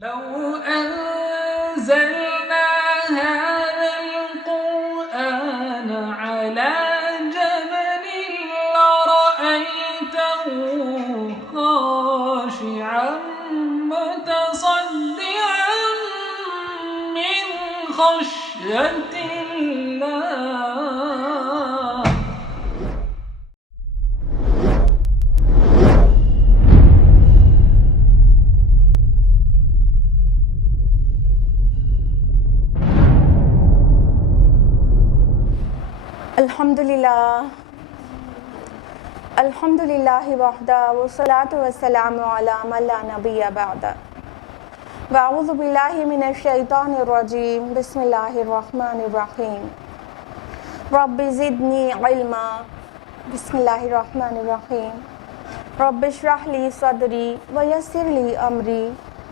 لو أنزلنا هذا القرآن على جبل لرأيته خاشعا متصدعا من خشية الله. الحمدللہ وحدہ والصلاة والسلام علی من لا نبی بعد. واعوذ باللہ من الشیطان الرجیم. بسم اللہ الرحمن الرحیم. رب زدنی علما. بسم اللہ الرحمن الرحیم. رب اشرح لی صدری ویسر لی امری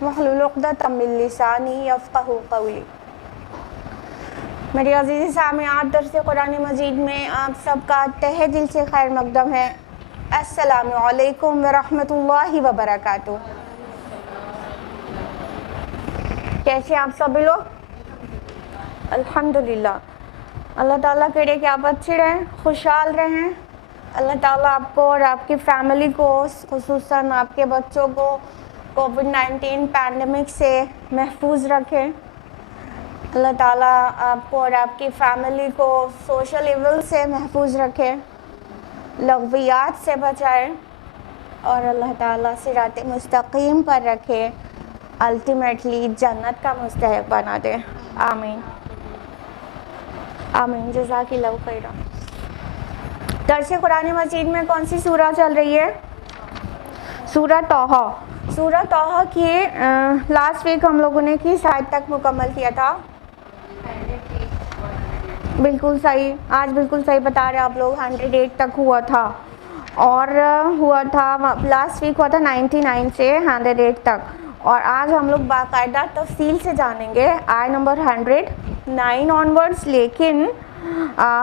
واحلل عقدۃ من لسانی یفقہوا قولی. میری عزیز سامعات، درس قرآن مجید میں آپ سب کا تہہ دل سے خیر مقدم ہے. السلام علیکم ورحمۃ اللہ وبرکاتہ. کیسے آپ سبھی لوگ؟ الحمدللہ. اللہ تعالیٰ کرے کہ آپ اچھے رہیں، خوشحال رہیں. اللہ تعالیٰ آپ کو اور آپ کی فیملی کو، خصوصاً آپ کے بچوں کو کووڈ-19 پینڈیمک سے محفوظ رکھے. اللہ تعالیٰ آپ کو اور آپ کی فیملی کو سوشل ایول سے محفوظ رکھے، لغویات سے بچائے، اور اللہ تعالیٰ صراط مستقیم پر رکھے، الٹیمیٹلی جنت کا مستحق بنا دے. آمین آمین. جزاک اللہ خیرا. درس قرآن مجید میں کون سی سورہ چل رہی ہے؟ سورہ طٰہٰ. سورہ طٰہٰ کی لاسٹ ویک ہم لوگوں نے کس آیت تک مکمل کیا تھا؟ بالکل صحیح. آج بالکل صحیح بتا رہے آپ لوگ. 108 تک ہوا تھا، اور ہوا تھا لاسٹ ویک ہوا تھا 99 سے 108 تک. اور آج ہم لوگ باقاعدہ تفصیل سے جانیں گے آیت نمبر 109 آنورڈس. لیکن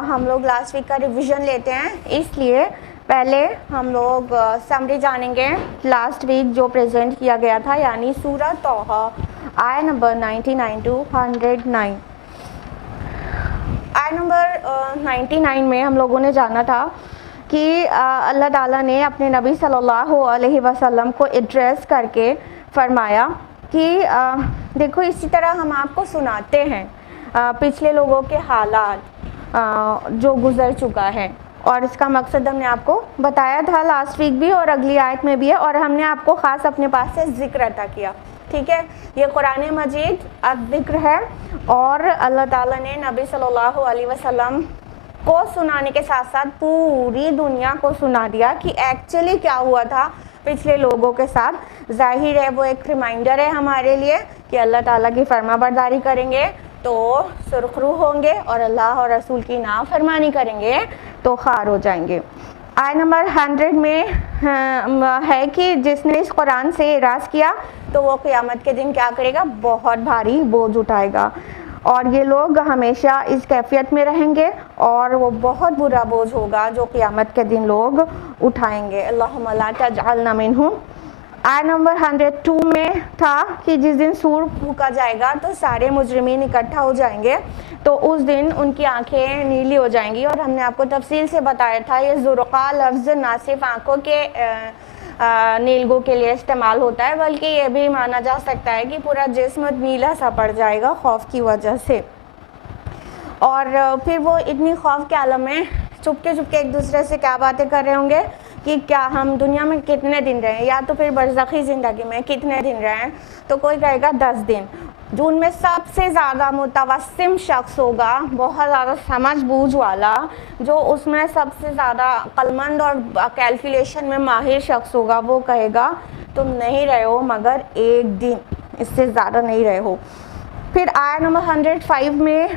ہم لوگ لاسٹ ویک کا ریویژن لیتے ہیں، اس لیے پہلے ہم لوگ سمری جانیں گے لاسٹ ویک جو پریزنٹ کیا گیا تھا، یعنی سورہ طٰہٰ آیت نمبر 99 to 109. آیت نمبر 99 میں ہم لوگوں نے جانا تھا کہ اللہ تعالیٰ نے اپنے نبی صلی اللہ علیہ وسلم کو ایڈریس کر کے فرمایا کہ دیکھو، اسی طرح ہم آپ کو سناتے ہیں پچھلے لوگوں کے حالات جو گزر چکا ہے. اور اس کا مقصد ہم نے آپ کو بتایا تھا لاسٹ ویک بھی، اور اگلی آیت میں بھی ہے. اور ہم نے آپ کو خاص اپنے پاس سے ذکر عطا کیا. ٹھیک ہے، یہ قرآن مجید الذکر ہے، اور اللہ تعالیٰ نے نبی صلی اللہ علیہ وسلم کو سنانے کے ساتھ ساتھ پوری دنیا کو سنا دیا کہ ایکچولی کیا ہوا تھا پچھلے لوگوں کے ساتھ. ظاہر ہے وہ ایک ریمائنڈر ہے ہمارے لیے کہ اللہ تعالیٰ کی فرما برداری کریں گے تو سرخرو ہوں گے، اور اللہ اور رسول کی نافرمانی کریں گے تو خار ہو جائیں گے. آیت نمبر 100 میں ہے کہ جس نے اس قرآن سے اعراض کیا تو وہ قیامت کے دن کیا کرے گا؟ بہت بھاری بوجھ اٹھائے گا. اور یہ لوگ ہمیشہ اس کیفیت میں رہیں گے، اور وہ بہت برا بوجھ ہوگا جو قیامت کے دن لوگ اٹھائیں گے. اللہم لا تجعلنا منہم. آیت نمبر 102 میں تھا کہ جس دن سور پھونکا جائے گا تو سارے مجرمین اکٹھا ہو جائیں گے، تو اس دن ان کی آنکھیں نیلی ہو جائیں گی. اور ہم نے آپ کو تفصیل سے بتایا تھا یہ زرقاء لفظ نہ صرف آنکھوں کے نیلگوں کے لیے استعمال ہوتا ہے، بلکہ یہ بھی مانا جا سکتا ہے کہ پورا جسم نیلا سا پڑ جائے گا خوف کی وجہ سے. اور پھر وہ اتنی خوف کے عالم میں چپکے چپکے ایک دوسرے سے کیا باتیں کر رہے ہوں گے کہ کیا ہم دنیا میں کتنے دن رہے، یا تو پھر برزخی زندگی میں کتنے دن رہے. تو کوئی کہے گا 10 دن. جو ان میں سب سے زیادہ متوسم شخص ہوگا، بہت زیادہ سمجھ بوجھ والا، جو اس میں سب سے زیادہ عقلمند اور کیلکولیشن میں ماہر شخص ہوگا، وہ کہے گا تم نہیں رہے ہو مگر 1 دن، اس سے زیادہ نہیں رہے ہو. پھر آیت نمبر 105 میں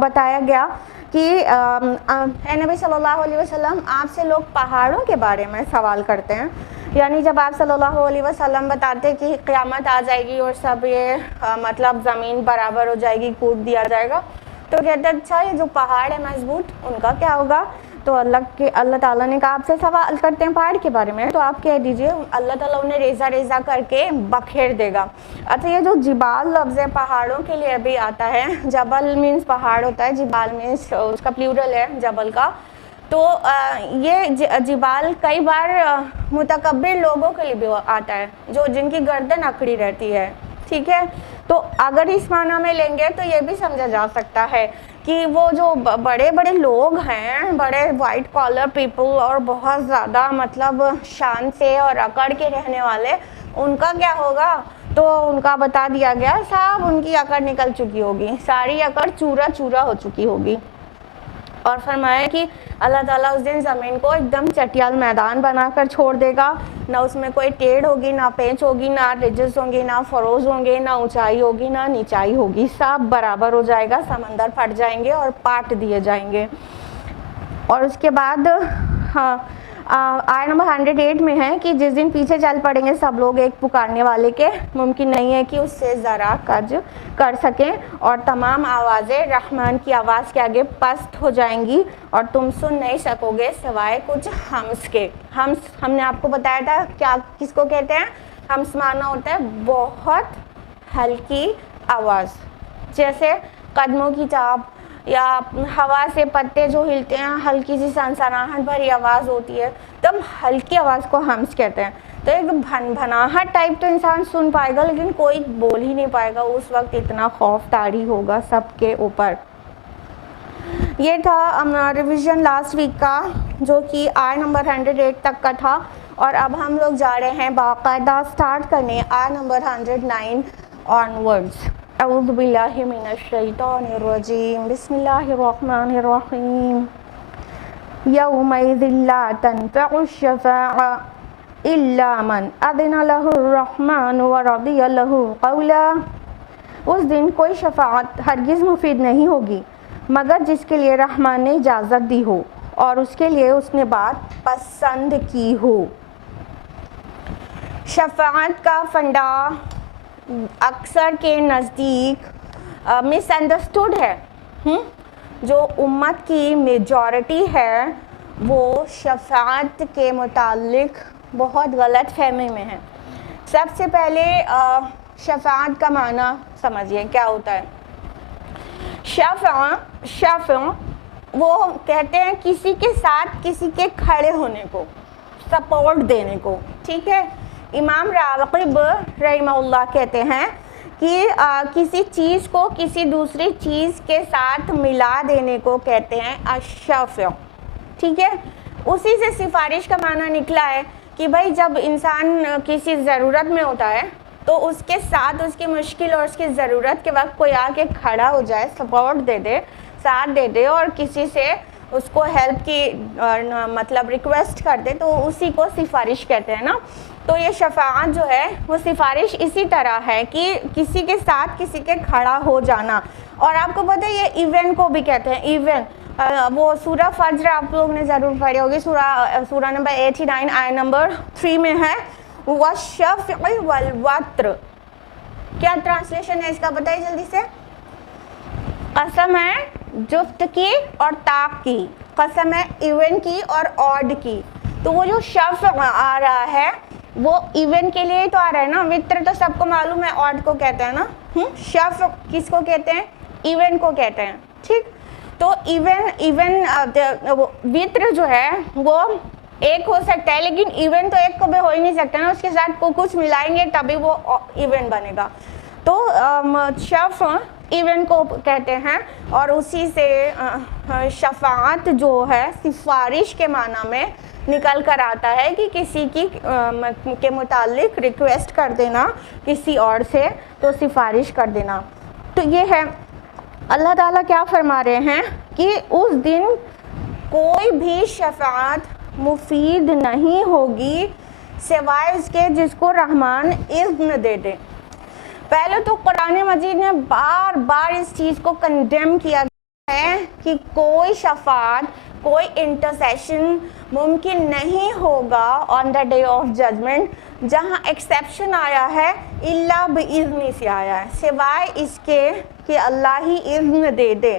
بتایا گیا کہ اے نبی صلی اللہ علیہ وسلم، آپ سے لوگ پہاڑوں کے بارے میں سوال کرتے ہیں. یعنی جب آپ صلی اللہ علیہ وسلم بتاتے کہ قیامت آ جائے گی اور سب یہ مطلب زمین برابر ہو جائے گی، کوٹ دیا جائے گا، تو کہتے ہیں اچھا یہ جو پہاڑ ہے مضبوط ان کا کیا ہوگا؟ تو اللہ تعالیٰ نے کہا آپ سے سوال کرتے ہیں پہاڑ کے بارے میں، تو آپ کہہ دیجئے اللہ تعالیٰ انہیں ریزہ ریزہ کر کے بکھیر دے گا۔ اچھا یہ جو جبال لفظ ہے پہاڑوں کے لیے بھی آتا ہے، جبل مینس پہاڑ ہوتا ہے، جبال مینس اس کا پلیورل ہے جبل کا، تو یہ جبال کئی بار متکبر لوگوں کے لیے بھی آتا ہے، جو جن کی گردن اکڑی رہتی ہے، ٹھیک ہے۔ تو اگر اس معنی میں لیں گے تو یہ بھی سمجھا جا سکتا ہے کہ وہ جو بڑے بڑے لوگ ہیں، بڑے وائٹ کالر پیپل اور بہت زیادہ مطلب شان سے اور اکڑ کے رہنے والے، ان کا کیا ہوگا؟ تو ان کا بتا دیا گیا صاحب ان کی اکڑ نکل چکی ہوگی، ساری اکڑ چورا چورا ہو چکی ہوگی۔ اور فرمایا کہ اللہ تعالیٰ اس دن زمین کو ایک دم چٹیال میدان بنا کر چھوڑ دے گا، نہ اس میں کوئی ٹیڑھ ہوگی، نہ پینچ ہوگی، نہ رجز ہوں گے، نہ فروز ہوں گے، نہ اونچائی ہوگی، نہ نیچائی ہوگی، سب برابر ہو جائے گا، سمندر پھٹ جائیں گے اور پاٹ دیے جائیں گے۔ اور اس کے بعد آیت نمبر 108 میں ہے کہ جس دن پیچھے چل پڑیں گے سب لوگ ایک پکارنے والے کے، ممکن نہیں ہے کہ اس سے ذرا کج کر سکیں، اور تمام آوازیں رحمان کی آواز کے آگے پست ہو جائیں گی، اور تم سن نہیں سکو گے سوائے کچھ ہمس کے۔ ہمس ہم نے آپ کو بتایا تھا کیا کس کو کہتے ہیں؟ ہمس معنی ہوتا ہے بہت ہلکی آواز، جیسے قدموں کی چاپ یا ہوا سے پتے جو ہلتے ہیں، ہلکی سی سنسناہٹ بھری آواز ہوتی ہے، تب ہلکی آواز کو ہمس کہتے ہیں۔ تو ایک بھن بھناہٹ ٹائپ تو انسان سن پائے گا لیکن کوئی بول ہی نہیں پائے گا، اس وقت اتنا خوف طاری ہوگا سب کے اوپر۔ یہ تھا ریویژن لاسٹ ویک کا جو کہ آیت نمبر 108 تک کا تھا، اور اب ہم لوگ جا رہے ہیں باقاعدہ سٹارٹ کرنے آیت نمبر 109 آنورڈز۔ اعوذ باللہ من الشیطان الرجیم، بسم اللہ الرحمن الرحیم۔ یومئذ لا تنفع الشفاعة الا من اذن له الرحمن ورضی له قولا۔ اس دن کوئی شفاعت ہرگز مفید نہیں ہوگی مگر جس کے لیے رحمان نے اجازت دی ہو اور اس کے لیے اس نے بات پسند کی ہو۔ شفاعت کا فنڈا اکثر کے نزدیک مس انڈرسٹوڈ ہے، جو امت کی میجورٹی ہے وہ شفاعت کے متعلق بہت غلط فہمی میں ہے۔ سب سے پہلے شفاعت کا معنی سمجھیے کیا ہوتا ہے۔ شفع وہ کہتے ہیں کسی کے ساتھ کسی کے کھڑے ہونے کو، سپورٹ دینے کو، ٹھیک ہے۔ امام راغب رحمہ اللہ کہتے ہیں کہ کسی چیز کو کسی دوسری چیز کے ساتھ ملا دینے کو کہتے ہیں الشفع، ٹھیک ہے۔ اسی سے سفارش کا معنی نکلا ہے کہ بھائی جب انسان کسی ضرورت میں ہوتا ہے تو اس کے ساتھ اس کی مشکل اور اس کی ضرورت کے وقت کوئی آ کے کھڑا ہو جائے، سپورٹ دے دے، ساتھ دے دے اور کسی سے اس کو ہیلپ کی مطلب ریکویسٹ کر دے، تو اسی کو سفارش کہتے ہیں نا۔ تو یہ شفاعت جو ہے وہ سفارش اسی طرح ہے کہ کسی کے ساتھ کسی کے کھڑا ہو جانا۔ اور آپ کو پتہ ہے یہ ایونٹ کو بھی کہتے ہیں ایونٹ۔ وہ سورہ فجر آپ لوگ نے ضرور پڑھی ہوگی، سورہ نمبر 89 آیت نمبر 3 میں ہے وَالشَّفْعِ وَالْوَتْرِ۔ کیا ٹرانسلیشن ہے اس کا بتائیے جلدی سے؟ قسم ہے جفت کی اور طاق کی، قسم ہے ایون کی اور آڈ کی۔ تو وہ جو شفع آ رہا ہے وہ ایون کے لیے تو آ رہا ہے نا، وطر تو سب کو معلوم ہے آڈ کو کہتے ہیں نا، شفع کس کو کہتے ہیں؟ ایون کو کہتے ہیں، ٹھیک۔ تو ایون وطر جو ہے وہ ایک ہو سکتا ہے لیکن ایون تو ایک کو بھی ہو ہی نہیں سکتا نا، اس کے ساتھ کو کچھ ملائیں گے تبھی وہ ایون بنے گا۔ تو شفع ایون کو کہتے ہیں، اور اسی سے شفاعت جو ہے سفارش کے معنی میں نکل کر آتا ہے کہ کسی کی کے متعلق ریکویسٹ کر دینا کسی اور سے، تو سفارش کر دینا۔ تو یہ ہے اللہ تعالیٰ کیا فرما رہے ہیں کہ اس دن کوئی بھی شفاعت مفید نہیں ہوگی سوائے اس کے جس کو رحمان اذن دے دے۔ پہلے تو قرآن مجید نے بار بار اس چیز کو کنڈیم کیا ہے کہ کوئی شفاعت، کوئی انٹرسیشن ممکن نہیں ہوگا آن دا ڈے آف ججمنٹ۔ جہاں ایکسیپشن آیا ہے الا باذن سے آیا ہے، سوائے اس کے کہ اللہ ہی اذن دے دے۔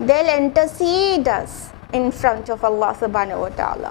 They'll intercede us in front of Allah subhanahu wa ta'ala,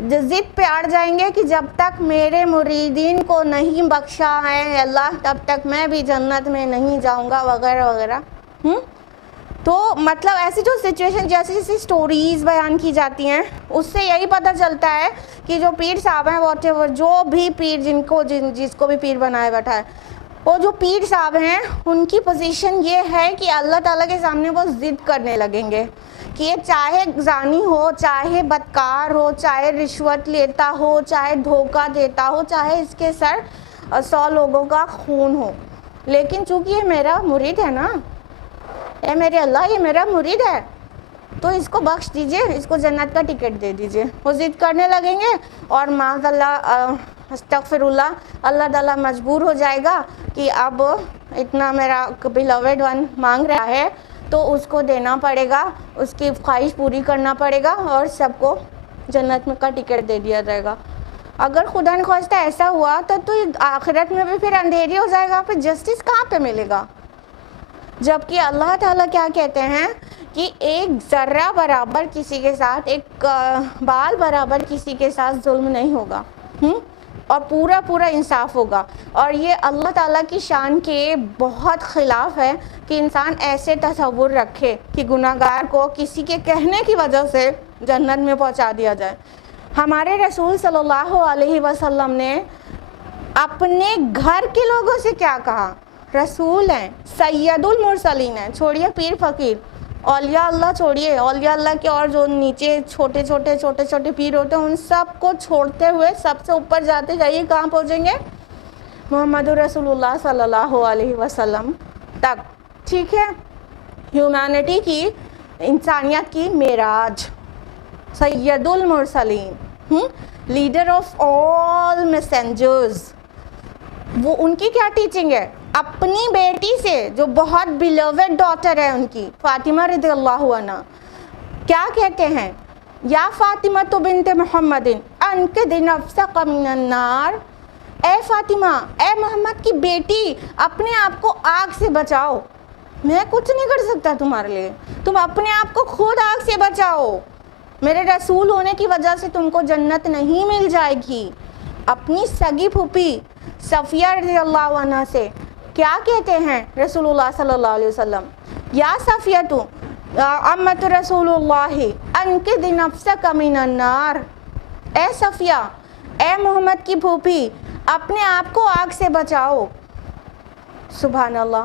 ضد پہ اڑ جائیں گے کہ جب تک میرے مریدین کو نہیں بخشا ہے اللہ تب تک میں بھی جنت میں نہیں جاؤں گا وغیرہ وغیرہ. تو مطلب ایسی جو سچویشن جیسی جیسی سٹوریز بیان کی جاتی ہیں اس سے یہی پتہ چلتا ہے کہ جو پیر صاحب ہیں واٹ ایور جو بھی پیر جس کو بھی پیر بنائے بیٹھا ہے وہ جو پیر صاحب ہیں ان کی پوزیشن یہ ہے کہ اللہ تعالیٰ کے سامنے وہ ضد کرنے لگیں گے کہ یہ چاہے زانی ہو، چاہے بدکار ہو، چاہے رشوت لیتا ہو، چاہے دھوکہ دیتا ہو، چاہے اس کے سر 100 لوگوں کا خون ہو، لیکن چونکہ یہ میرا مرید ہے نا، اے میرے اللہ یہ میرا مرید ہے تو اس کو بخش دیجئے، اس کو جنت کا ٹکٹ دے دیجئے. وہ ضد کرنے لگیں گے اور معاذ اللہ استغفر اللہ، اللہ تعالیٰ مجبور ہو جائے گا کہ اب اتنا میرا بیلوڈ ون مانگ رہا ہے تو اس کو دینا پڑے گا، اس کی خواہش پوری کرنا پڑے گا اور سب کو جنت میں کا ٹکٹ دے دیا جائے گا. اگر خدا نخواستہ ایسا ہوا تو آخرت میں بھی پھر اندھیری ہو جائے گا، پھر جسٹس کہاں پہ ملے گا؟ جبکہ اللہ تعالیٰ کیا کہتے ہیں کہ ایک ذرہ برابر کسی کے ساتھ، ایک بال برابر کسی کے ساتھ ظلم نہیں ہوگا اور پورا پورا انصاف ہوگا. اور یہ اللہ تعالیٰ کی شان کے بہت خلاف ہے کہ انسان ایسے تصور رکھے کہ گناہ گار کو کسی کے کہنے کی وجہ سے جنت میں پہنچا دیا جائے. ہمارے رسول صلی اللہ علیہ وسلم نے اپنے گھر کے لوگوں سے کیا کہا؟ رسول ہیں، سید المرسلین ہیں، چھوڑیے پیر فقیر، اولیاء اللہ چھوڑیے، اولیاء اللہ کے اور جو نیچے چھوٹے چھوٹے پیر ہوتے ہیں ان سب کو چھوڑتے ہوئے سب سے اوپر جاتے جائیے کہاں پہنچیں گے؟ محمد رسول اللہ صلی اللہ علیہ وسلم تک. ٹھیک ہے، ہیومینٹی کی، انسانیت کی معراج، سید المرسلین، لیڈر آف آل میسنجرز. وہ ان کی کیا ٹیچنگ ہے؟ اپنی بیٹی سے جو بہت بیلوڈ ڈاٹر ہے ان کی فاطمہ رضی اللہ عنہ، کیا کہتے ہیں؟ یا فاطمہ تو بنت محمد انقذ نفسک من النار، اے فاطمہ، اے محمد کی بیٹی اپنے آپ کو آگ سے بچاؤ، میں کچھ نہیں کر سکتا تمہارے لیے، تم اپنے آپ کو خود آگ سے بچاؤ، میرے رسول ہونے کی وجہ سے تم کو جنت نہیں مل جائے گی. اپنی سگی پھوپھی صفیہ رضی اللہ عنہ سے کیا کہتے ہیں رسول اللہ صلی اللہ علیہ وسلم؟ یا صفیہ تو امت رسول اللہ انقذ نفسک من النار، اے صفیہ، اے محمد کی پھوپھی اپنے آپ کو آگ سے بچاؤ. سبحان اللہ،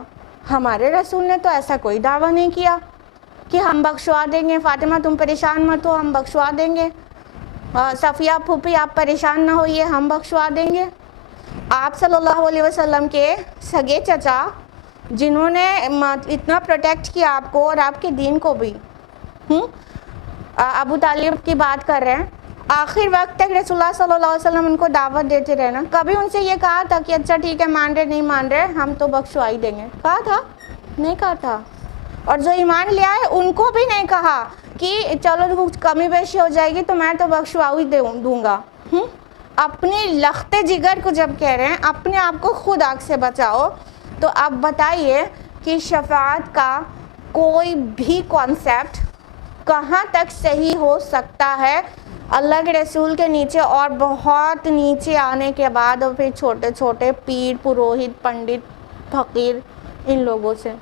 ہمارے رسول نے تو ایسا کوئی دعویٰ نہیں کیا کہ ہم بخشوا دیں گے، فاطمہ تم پریشان مت ہو ہم بخشوا دیں گے، صفیہ پھوپھی آپ پریشان نہ ہوئیے ہم بخشوا دیں گے. آپ صلی اللہ علیہ وسلم کے سگے چچا جنہوں نے اتنا پروٹیکٹ کیا آپ کو اور آپ کے دین کو بھی، ابو طالب کی بات کر رہے ہیں، آخر وقت تک رسول اللہ صلی اللہ علیہ وسلم ان کو دعوت دیتے رہے نا. کبھی ان سے یہ کہا تھا کہ اچھا ٹھیک ہے مان رہے نہیں مان رہے ہم تو بخشوا ہی دیں گے؟ کہا تھا؟ نہیں کہا تھا. اور جو ایمان لے آئے ان کو بھی نہیں کہا کہ چلو کچھ کمی بیشی ہو جائے گی تو میں تو بخشوا ہی دوں گا. اپنے لختے جگر کو جب کہہ رہے ہیں اپنے آپ کو خود آگ سے بچاؤ، تو اب بتائیے کہ شفاعت کا کوئی بھی کانسیپٹ کہاں تک صحیح ہو سکتا ہے اللہ کے رسول کے نیچے اور بہت نیچے آنے کے بعد اور پھر چھوٹے چھوٹے پیر، پروہت، پنڈت، فقیر ان لوگوں سے.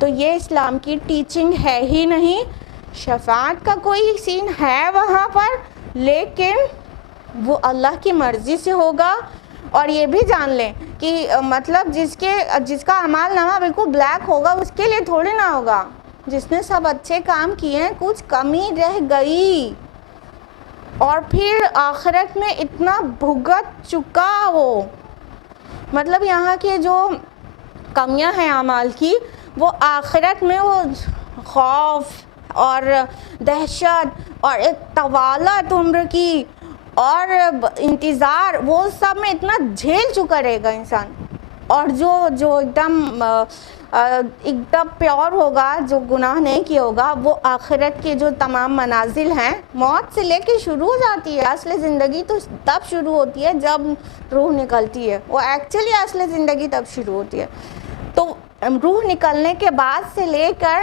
تو یہ اسلام کی ٹیچنگ ہے ہی نہیں. شفاعت کا کوئی سین ہے وہاں پر لیکن وہ اللہ کی مرضی سے ہوگا. اور یہ بھی جان لیں کہ مطلب جس کا اعمال نامہ بالکل بلیک ہوگا اس کے لیے تھوڑی نہ ہوگا. جس نے سب اچھے کام کیے ہیں کچھ کمی رہ گئی اور پھر آخرت میں اتنا بھگت چکا وہ، مطلب یہاں کے جو کمیاں ہیں اعمال کی وہ آخرت میں وہ خوف اور دہشت اور ایک طوالت عمر کی اور انتظار وہ سب میں اتنا جھیل چکا رہے گا انسان. اور جو ایک دم پیور ہوگا، جو گناہ نہیں کیا ہوگا، وہ آخرت کے جو تمام منازل ہیں موت سے لے کے شروع ہو جاتی ہے. اصل زندگی تو تب شروع ہوتی ہے جب روح نکلتی ہے، وہ ایکچولی اصل زندگی تب شروع ہوتی ہے. تو روح نکلنے کے بعد سے لے کر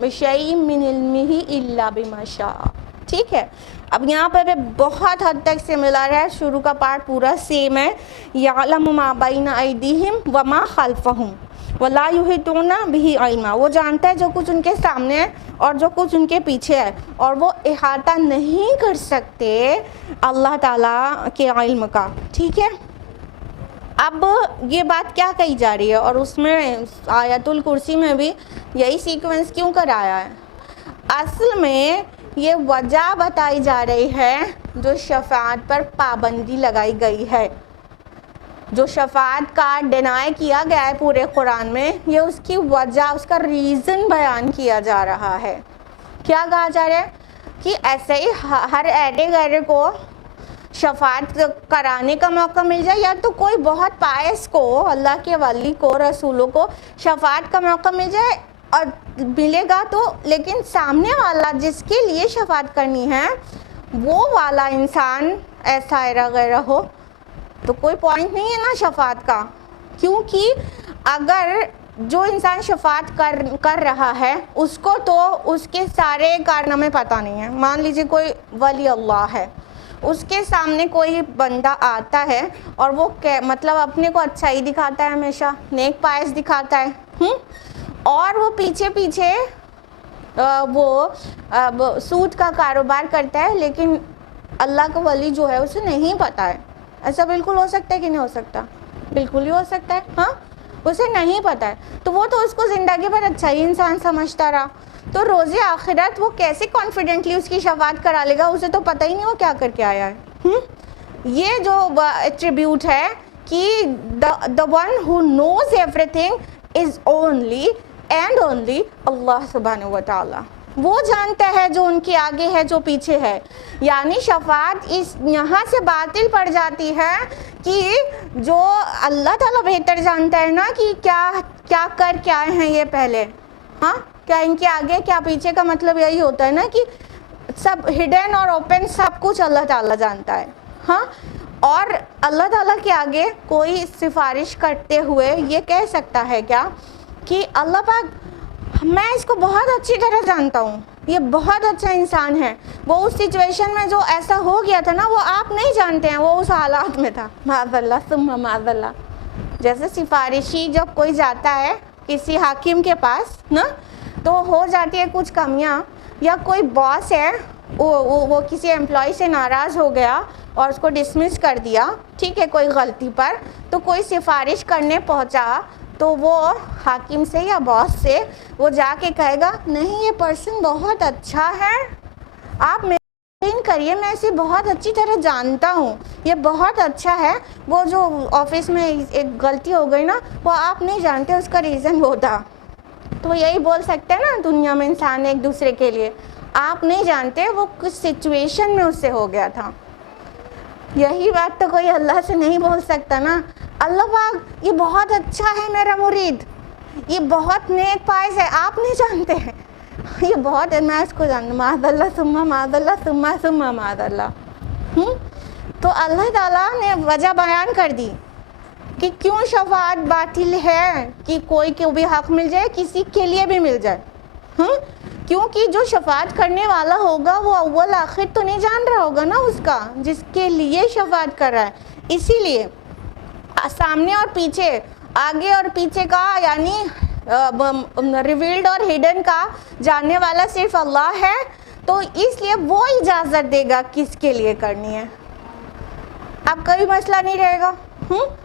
بشیء من علمہ الا بما شاء. ٹھیک ہے. اب یہاں پر بہت حد تک سملر ہے, شروع کا پارٹ پورا سیم ہے. یعلم ما بین ایدیہم وما خلفہم ولا یحیطون بہ علما. وہ جانتا ہے جو کچھ ان کے سامنے ہے اور جو کچھ ان کے پیچھے ہے, اور وہ احاطہ نہیں کر سکتے اللہ تعالیٰ کے علم کا. ٹھیک ہے. اب یہ بات کیا کہی جا رہی ہے, اور اس میں آیت الکرسی میں بھی یہی سیکوینس کیوں کرایا ہے؟ اصل میں یہ وجہ بتائی جا رہی ہے جو شفاعت پر پابندی لگائی گئی ہے, جو شفاعت کا ڈینائی کیا گیا ہے پورے قرآن میں, یہ اس کی وجہ, اس کا ریزن بیان کیا جا رہا ہے. کیا کہا جا رہا ہے کہ ایسے ہی ہر ایڈے غیرے کو شفاعت کرانے کا موقع مل جائے, یا تو کوئی بہت پائس کو, اللہ کے ولی کو, رسولوں کو شفاعت کا موقع مل جائے اور ملے گا تو, لیکن سامنے والا جس کے لیے شفاعت کرنی ہے وہ والا انسان ایسا ایرا غیرہ ہو تو کوئی پوائنٹ نہیں ہے نا شفاعت کا. کیونکہ اگر جو انسان شفاعت کر رہا ہے اس کو تو اس کے سارے کارنامے پتہ نہیں ہیں. مان لیجیے کوئی ولی اللہ ہے, اس کے سامنے کوئی بندہ آتا ہے اور وہ مطلب اپنے کو اچھائی دکھاتا ہے, ہمیشہ نیک پائس دکھاتا ہے, اور وہ پیچھے پیچھے وہ سود کا کاروبار کرتا ہے, لیکن اللہ کا ولی جو ہے اسے نہیں پتہ ہے. ایسا بالکل ہو سکتا ہے کہ نہیں ہو سکتا؟ بالکل ہی ہو سکتا ہے. ہاں, اسے نہیں پتہ ہے تو وہ تو اس کو زندگی بھر اچھا ہی انسان سمجھتا رہا, تو روز آخرت وہ کیسے کانفیڈنٹلی اس کی شفاعت کرا لے گا؟ اسے تو پتہ ہی نہیں وہ کیا کر کے آیا ہے. یہ جو ایٹریبیوٹ ہے کہ the one who knows everything is only and only اللہ سبحانہ و تعالیٰ. وہ جانتا ہے جو ان کے آگے ہے, جو پیچھے ہے. یعنی شفاعت اس یہاں سے باطل پڑ جاتی ہے کہ جو اللہ تعالیٰ بہتر جانتا ہے نا کہ کیا کر کے آئے ہیں یہ پہلے, ہاں, کیا ان کے آگے کیا پیچھے, کا مطلب یہی ہوتا ہے نا کہ سب ہڈن اور اوپن سب کچھ اللہ تعالیٰ جانتا ہے. ہاں, اور اللہ تعالیٰ کے آگے کوئی سفارش کرتے ہوئے یہ کہہ سکتا ہے کیا کہ اللہ پاک میں اس کو بہت اچھی طرح جانتا ہوں, یہ بہت اچھا انسان ہے, وہ اس سچویشن میں جو ایسا ہو گیا تھا نا وہ آپ نہیں جانتے ہیں, وہ اس حالات میں تھا, معاذ اللہ ثم معاذ اللہ. جیسے سفارشی جب کوئی جاتا ہے کسی حاکم کے پاس نا, تو ہو جاتی ہے کچھ کمیاں, یا کوئی باس ہے وہ کسی امپلائی سے ناراض ہو گیا اور اس کو ڈسمس کر دیا, ٹھیک ہے, کوئی غلطی پر, تو کوئی سفارش کرنے پہنچا تو وہ حاکم سے یا باس سے وہ جا کے کہے گا نہیں یہ پرسن بہت اچھا ہے, آپ مینٹین کریے, میں اسے بہت اچھی طرح جانتا ہوں, یہ بہت اچھا ہے. وہ جو آفس میں ایک غلطی ہو گئی نا وہ آپ نہیں جانتے, اس کا ریزن وہ تھا. تو یہی بول سکتے ہیں نا دنیا میں انسان ایک دوسرے کے لیے, آپ نہیں جانتے وہ کچھ سچویشن میں اس سے ہو گیا تھا. یہی بات تو کوئی اللہ سے نہیں بول سکتا نا. اللہ پاک یہ بہت اچھا ہے میرا مرید, یہ بہت نیک پائس ہے, آپ نہیں جانتے ہیں, یہ بہت ہے, میں اس کو جانتا ہوں, معاذ اللہ ثم معاذ اللہ ثم معاذ اللہ. تو اللہ تعالیٰ نے وجہ بیان کر دی کہ کیوں شفاعت باطل ہے, کہ کوئی کو بھی حق مل جائے, کسی کے لیے بھی مل جائے. کیونکہ جو شفاعت کرنے والا ہوگا وہ اول آخر تو نہیں جان رہا ہوگا نا اس کا, جس کے لیے شفاعت کر رہا ہے. اسی لیے سامنے اور پیچھے, آگے اور پیچھے کا, یعنی ریویلڈ اور ہڈن کا جاننے والا صرف اللہ ہے, تو اس لیے وہ اجازت دے گا کس کے لیے کرنی ہے. اب کوئی مسئلہ نہیں رہے گا.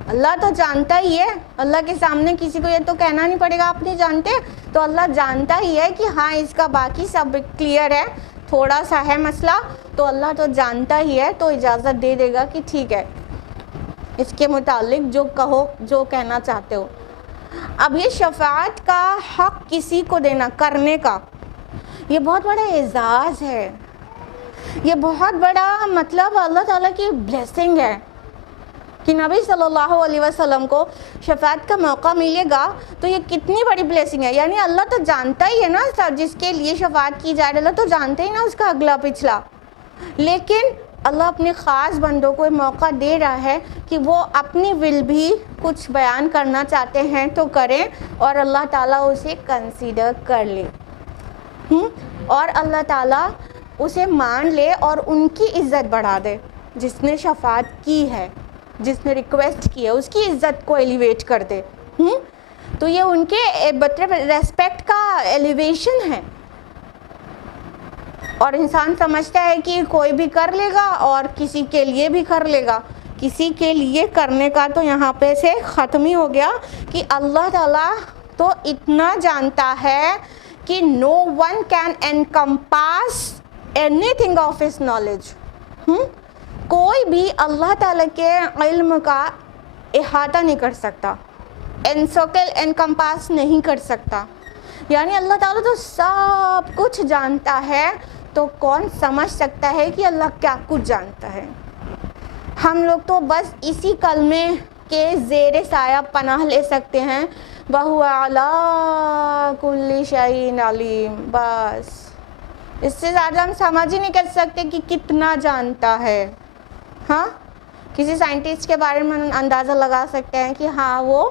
اللہ تو جانتا ہی ہے, اللہ کے سامنے کسی کو یہ تو کہنا نہیں پڑے گا آپ نہیں جانتے, تو اللہ جانتا ہی ہے کہ ہاں اس کا باقی سب کلیئر ہے, تھوڑا سا ہے مسئلہ, تو اللہ تو جانتا ہی ہے, تو اجازت دے دے گا کہ ٹھیک ہے اس کے متعلق جو کہو, جو کہنا چاہتے ہو. اب یہ شفاعت کا حق کسی کو دینا کرنے کا, یہ بہت بڑا اعزاز ہے, یہ بہت بڑا مطلب اللہ تعالیٰ کی بلیسنگ ہے کہ نبی صلی اللہ علیہ وسلم کو شفاعت کا موقع ملے گا, تو یہ کتنی بڑی بلیسنگ ہے. یعنی اللہ تو جانتا ہی ہے نا سر جس کے لیے شفاعت کی جائے, اللہ تو جانتا ہی نا اس کا اگلا پچھلا, لیکن اللہ اپنے خاص بندوں کو موقع دے رہا ہے کہ وہ اپنی ول بھی کچھ بیان کرنا چاہتے ہیں تو کریں, اور اللہ تعالیٰ اسے کنسیڈر کر لے. اور اللہ تعالیٰ اسے مان لے اور ان کی عزت بڑھا دے، جس نے شفاعت کی ہے، جس نے ریکویسٹ کی ہے، اس کی عزت کو ایلیویٹ کر دے. تو یہ ان کے مطلب ریسپیکٹ کا ایلیویشن ہے. اور انسان سمجھتا ہے کہ کوئی بھی کر لے گا اور کسی کے لیے بھی کر لے گا. کسی کے لیے کرنے کا تو یہاں پہ سے ختم ہی ہو گیا کہ اللہ تعالیٰ تو اتنا جانتا ہے کہ no one can encompass anything of his knowledge. کوئی بھی اللہ تعالیٰ کے علم کا احاطہ نہیں کر سکتا، انسرکل انکمپاس نہیں کر سکتا. یعنی اللہ تعالیٰ تو سب کچھ جانتا ہے، تو کون سمجھ سکتا ہے کہ اللہ کیا کچھ جانتا ہے. ہم لوگ تو بس اسی کلمے کے زیر سایہ پناہ لے سکتے ہیں، وَهُوَ عَلَىٰ كُلِّ شَيْءٍ عَلِيمٌ. بس اس سے زیادہ ہم سمجھ ہی نہیں کر سکتے کہ کتنا جانتا ہے. ہاں، کسی سائنٹسٹ کے بارے میں اندازہ لگا سکتے ہیں کہ ہاں وہ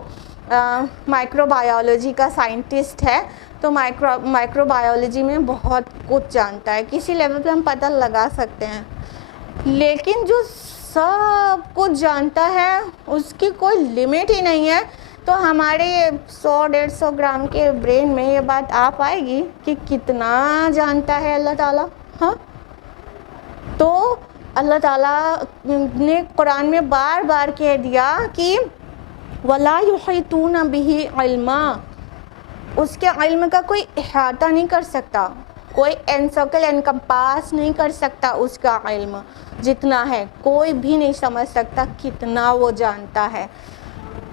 مائکرو بایولوجی کا سائنٹسٹ ہے، تو مائکرو بایولوجی میں بہت کچھ جانتا ہے. کسی لیول پہ ہم پتہ لگا سکتے ہیں، لیکن جو سب کچھ جانتا ہے اس کی کوئی لمٹ ہی نہیں ہے. تو ہمارے 100-150 گرام کے برین میں یہ بات آ پائے گی کہ کتنا جانتا ہے اللہ تعالیٰ. ہاں، تو اللہ تعالیٰ نے قرآن میں بار بار کہہ دیا کہ وَلَا يُحِيطُونَ بِهِ عِلْمًا، اس کے علم کا کوئی احاطہ نہیں کر سکتا، کوئی انسرکل انکمپاس نہیں کر سکتا. اس کا علم جتنا ہے کوئی بھی نہیں سمجھ سکتا کتنا وہ جانتا ہے.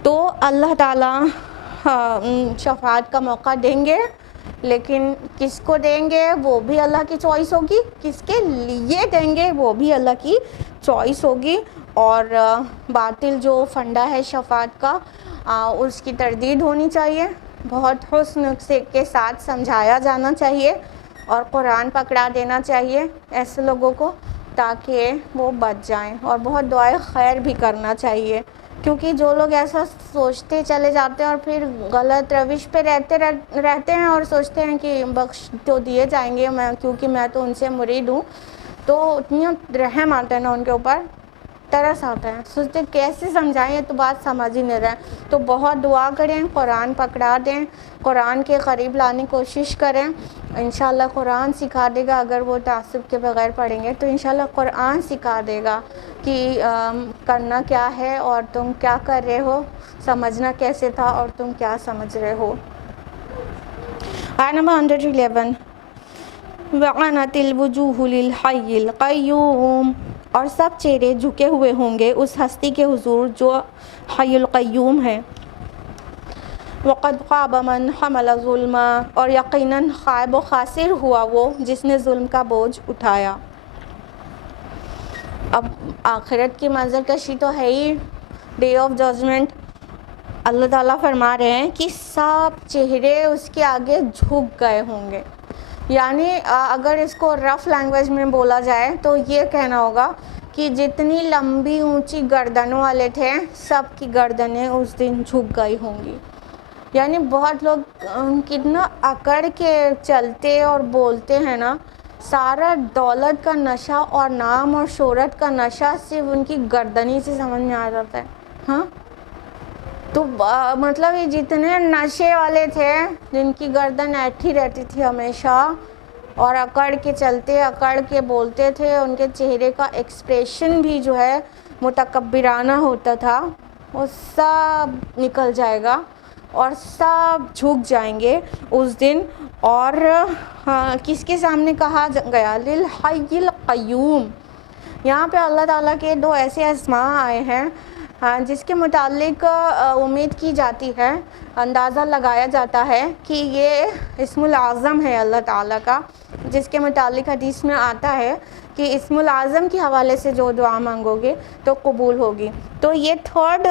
تو اللہ تعالیٰ شفاعت کا موقع دیں گے، لیکن کس کو دیں گے وہ بھی اللہ کی چوائس ہوگی، کس کے لیے دیں گے وہ بھی اللہ کی چوائس ہوگی. اور باطل جو فنڈا ہے شفاعت کا، اس کی تردید ہونی چاہیے، بہت حسن کے ساتھ سمجھایا جانا چاہیے اور قرآن پکڑا دینا چاہیے ایسے لوگوں کو تاکہ وہ بچ جائیں. اور بہت دعائے خیر بھی کرنا چاہیے، کیونکہ جو لوگ ایسا سوچتے چلے جاتے ہیں اور پھر غلط روش پہ رہتے ہیں اور سوچتے ہیں کہ بخش تو دیے جائیں گے کیونکہ میں تو ان سے مرید ہوں، تو اتنی رحم آتا ہے نا ان کے اوپر، ترس آتا ہے، سوچتے کیسے سمجھائیں، یہ تو بات سمجھ ہی نہیں رہے. تو بہت دعا کریں، قرآن پکڑا دیں، قرآن کے قریب لانے کی کوشش کریں. انشاءاللہ قرآن سکھا دے گا. اگر وہ تعصب کے بغیر پڑھیں گے تو انشاءاللہ قرآن سکھا دے گا کہ کرنا کیا ہے اور تم کیا کر رہے ہو، سمجھنا کیسے تھا اور تم کیا سمجھ رہے ہو. آیت نمبر 111 وَعَنَتِ الْوُجُوهُ لِلْحَيِّ الْقَيُّومِ، اور سب چہرے جھکے ہوئے ہوں گے اس ہستی کے حضور جو حی القیوم ہے. وَقَدْ خَابَ مَنْ حَمَلَ ظُلْمًا، اور یقیناً خائب و خاسر ہوا وہ جس نے ظلم کا بوجھ اٹھایا. اب آخرت کی منظر کشی تو ہے ہی، ڈے آف ججمنٹ. اللہ تعالیٰ فرما رہے ہیں کہ سب چہرے اس کے آگے جھک گئے ہوں گے. یعنی اگر اس کو رف لینگویج میں بولا جائے تو یہ کہنا ہوگا کہ جتنی لمبی اونچی گردنوں والے تھے سب کی گردنیں اس دن جھک گئی ہوں گی. یعنی بہت لوگ کتنا اکڑ کے چلتے اور بولتے ہیں نا، سارا دولت کا نشہ اور نام اور شہرت کا نشہ صرف ان کی گردنی سے سمجھ میں آ جاتا ہے. ہاں، تو مطلب یہ جتنے نشے والے تھے جن کی گردن ایٹھی رہتی تھی ہمیشہ اور اکڑ کے چلتے، اکڑ کے بولتے تھے، ان کے چہرے کا ایکسپریشن بھی جو ہے متکبرانہ ہوتا تھا، وہ سب نکل جائے گا اور سب جھک جائیں گے اس دن. اور کس کے سامنے کہا گیا؟ للحی القیوم. یہاں پہ اللہ تعالیٰ کے دو ایسے اسماء آئے ہیں جس کے متعلق امید کی جاتی ہے، اندازہ لگایا جاتا ہے کہ یہ اسم العظم ہے اللہ تعالیٰ کا. جس کے متعلق حدیث میں آتا ہے کہ اسم العظم کے حوالے سے جو دعا مانگو گے تو قبول ہوگی. تو یہ تھرڈ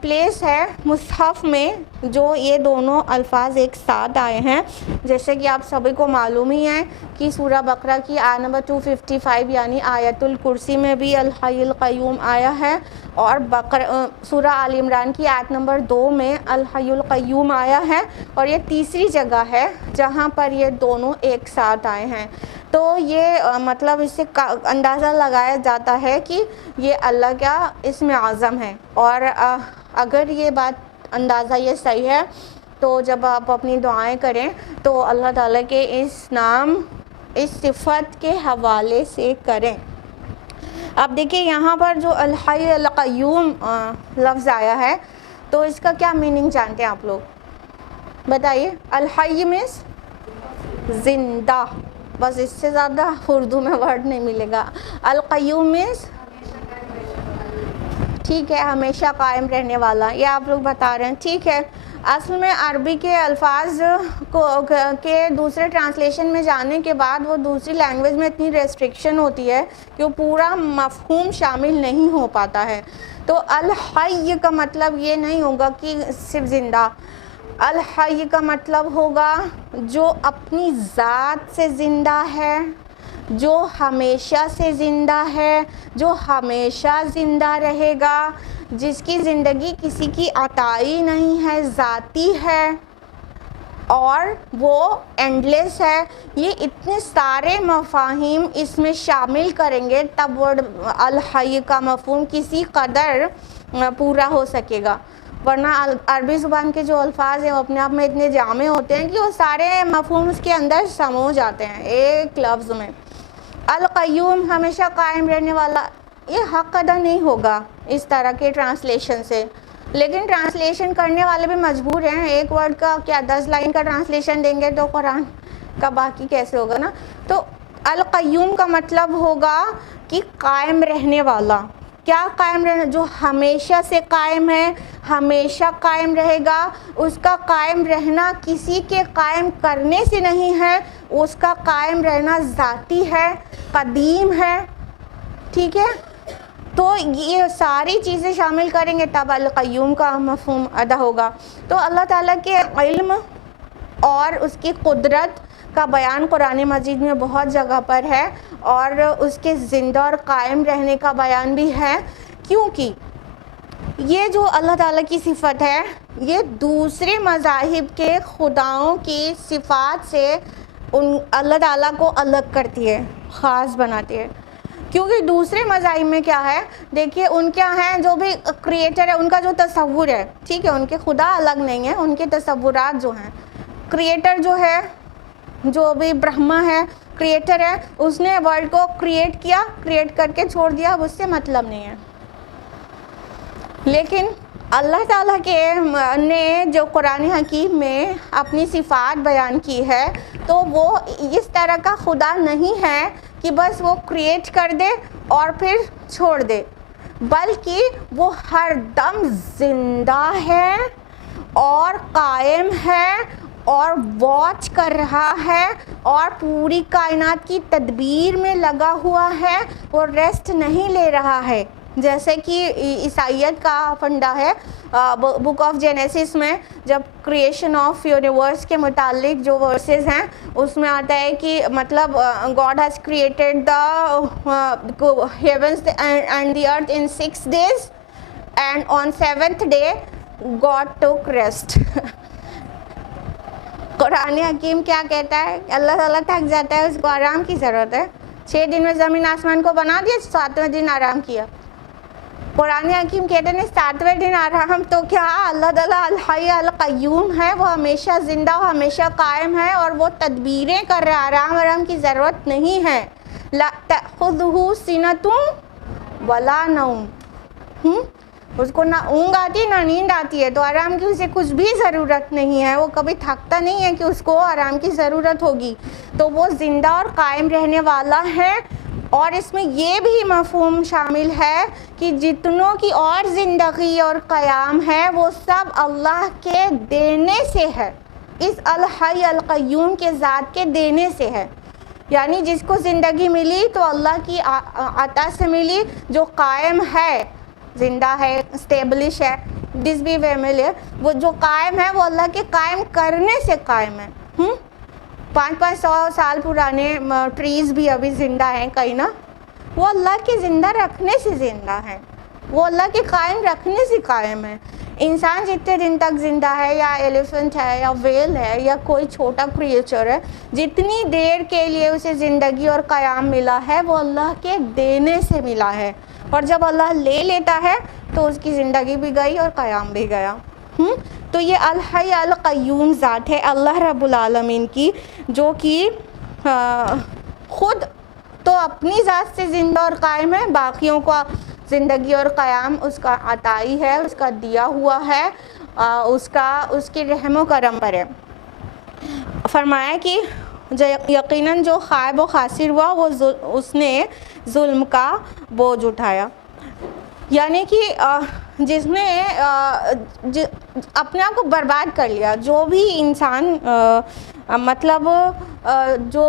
پلیس ہے مصحف میں جو یہ دونوں الفاظ ایک ساتھ آئے ہیں. جیسے کہ آپ سبھی کو معلوم ہی ہے کہ سورہ بقرہ کی آیت نمبر 255 یعنی آیت الکرسی میں بھی الحی القیوم آیا ہے, اور سورہ آل عمران کی آیت نمبر 2 میں الحی القیوم آیا ہے, اور یہ تیسری جگہ ہے جہاں پر یہ دونوں ایک ساتھ آئے ہیں. تو یہ مطلب اس سے اندازہ لگایا جاتا ہے کہ یہ اللہ کا اسم اعظم ہے. اور اگر یہ بات اندازہ یہ صحیح ہے تو جب آپ اپنی دعائیں کریں تو اللہ تعالیٰ کے اس نام اس صفت کے حوالے سے کریں. اب دیکھیں یہاں پر جو الحی القیوم لفظ آیا ہے تو اس کا کیا میننگ جانتے ہیں آپ لوگ بتائیے؟ الحی مینس زندہ, بس اس سے زیادہ اردو میں ورڈ نہیں ملے گا. القیوم مینس ٹھیک ہے ہمیشہ قائم رہنے والا, یہ آپ لوگ بتا رہے ہیں ٹھیک ہے. اصل میں عربی کے الفاظ کے دوسرے ٹرانسلیشن میں جانے کے بعد وہ دوسری لینگویج میں اتنی ریسٹرکشن ہوتی ہے کہ وہ پورا مفہوم شامل نہیں ہو پاتا ہے. تو الحی کا مطلب یہ نہیں ہوگا کہ صرف زندہ, الحی کا مطلب ہوگا جو اپنی ذات سے زندہ ہے, جو ہمیشہ سے زندہ ہے, جو ہمیشہ زندہ رہے گا, جس کی زندگی کسی کی عطائی نہیں ہے, ذاتی ہے اور وہ اینڈلیس ہے. یہ اتنے سارے مفاہیم اس میں شامل کریں گے تب ورڈ الحی کا مفہوم کسی قدر پورا ہو سکے گا, ورنہ عربی زبان کے جو الفاظ ہیں وہ اپنے آپ میں اتنے جامع ہوتے ہیں کہ وہ سارے مفہوم اس کے اندر سمو جاتے ہیں ایک لفظ میں. القیوم ہمیشہ قائم رہنے والا, یہ حق ادا نہیں ہوگا اس طرح کے ٹرانسلیشن سے, لیکن ٹرانسلیشن کرنے والے بھی مجبور ہیں. ایک ورڈ کا کیا 10 لائن کا ٹرانسلیشن دیں گے تو قرآن کا باقی کیسے ہوگا نا. تو القیوم کا مطلب ہوگا کہ قائم رہنے والا. کیا قائم رہنا؟ جو ہمیشہ سے قائم ہے, ہمیشہ قائم رہے گا. اس کا قائم رہنا کسی کے قائم کرنے سے نہیں ہے, اس کا قائم رہنا ذاتی ہے, قدیم ہے, ٹھیک ہے. تو یہ ساری چیزیں شامل کریں گے تب القیوم کا مفہوم ادا ہوگا. تو اللہ تعالیٰ کے علم اور اس کی قدرت کا بیان قرآن مجید میں بہت جگہ پر ہے, اور اس کے زندہ اور قائم رہنے کا بیان بھی ہے, کیونکہ یہ جو اللہ تعالیٰ کی صفت ہے یہ دوسرے مذاہب کے خداؤں کی صفات سے اللہ تعالیٰ کو الگ کرتی ہے, خاص بناتی ہے. کیونکہ دوسرے مذاہب میں کیا ہے, دیکھیے ان کیا ہیں, جو بھی کریٹر ہے ان کا جو تصور ہے, ٹھیک ہے, ان کے خدا الگ نہیں ہے, ان کے تصورات جو ہیں, کریٹر جو ہے, جو بھی برہما ہے کریٹر ہے, اس نے ورلڈ کو کریٹ کیا, کریٹ کر کے چھوڑ دیا, اب اس سے مطلب نہیں ہے. لیکن اللہ تعالیٰ کے نے جو قرآن حکیم میں اپنی صفات بیان کی ہے تو وہ اس طرح کا خدا نہیں ہے کہ بس وہ کریٹ کر دے اور پھر چھوڑ دے, بلکہ وہ ہر دم زندہ ہے اور قائم ہے اور واچ کر رہا ہے اور پوری کائنات کی تدبیر میں لگا ہوا ہے, وہ ریسٹ نہیں لے رہا ہے. جیسے کہ عیسائیت کا فنڈا ہے بک آف جینیسس میں, جب کریشن آف یونیورس کے متعلق جو ورسز ہیں اس میں آتا ہے کہ مطلب God has created the heavens and the earth in 6 days and on 7th day God ٹوک ریسٹ. قرآن حکیم کیا کہتا ہے؟ اللہ تعالیٰ تھک جاتا ہے, اس کو آرام کی ضرورت ہے. 6 دن میں زمین آسمان کو بنا دیا, 7ویں دن آرام کیا. قرآن حکیم کہتے ہیں 7ویں دن آرام, تو کیا اللہ تعالیٰ الحی القیوم ہے, وہ ہمیشہ زندہ, ہمیشہ قائم ہے اور وہ تدبیریں کر رہا ہے, آرام کی ضرورت نہیں ہے. لا تأخذہ سنۃ ولا نوم, اس کو نہ اونگ آتی ہے نہ نیند آتی ہے, تو آرام کی اسے کچھ بھی ضرورت نہیں ہے, وہ کبھی تھکتا نہیں ہے کہ اس کو آرام کی ضرورت ہوگی. تو وہ زندہ اور قائم رہنے والا ہے. اور اس میں یہ بھی مفہوم شامل ہے کہ جتنوں کی اور زندگی اور قیام ہے وہ سب اللہ کے دینے سے ہے, اس الحی القیوم کے ذات کے دینے سے ہے. یعنی جس کو زندگی ملی تو اللہ کی عطا سے ملی، جو قائم ہے، زندہ ہے، اسٹیبلش ہے، جس بھی وے میں لے، وہ جو قائم ہے وہ اللہ کے قائم کرنے سے قائم ہے۔ 500 سال پرانے ٹریز بھی ابھی زندہ ہیں کہیں نا، وہ اللہ کے زندہ رکھنے سے زندہ ہیں، وہ اللہ کے قائم رکھنے سے قائم ہے۔ انسان جتنے دن تک زندہ ہے، یا ایلیفنٹ ہے، یا ویل ہے، یا کوئی چھوٹا کریچر ہے، جتنی دیر کے لیے اسے زندگی اور قیام ملا ہے وہ اللہ کے دینے سے ملا ہے، اور جب اللہ لے لیتا ہے تو اس کی زندگی بھی گئی اور قیام بھی گیا۔ تو یہ الحی القیوم ذات ہے اللہ رب العالمین کی، جو کہ خود تو اپنی ذات سے زندہ اور قائم ہے، باقیوں کا زندگی اور قیام اس کا عطائی ہے، اس کا دیا ہوا ہے، اس کے رحم و کرم پر ہے۔ فرمایا کہ یقیناً جو خائب و خاسر ہوا وہ اس نے ظلم کا بوجھ اٹھایا، یعنی کہ جس نے اپنے آپ کو برباد کر لیا۔ جو بھی انسان مطلب جو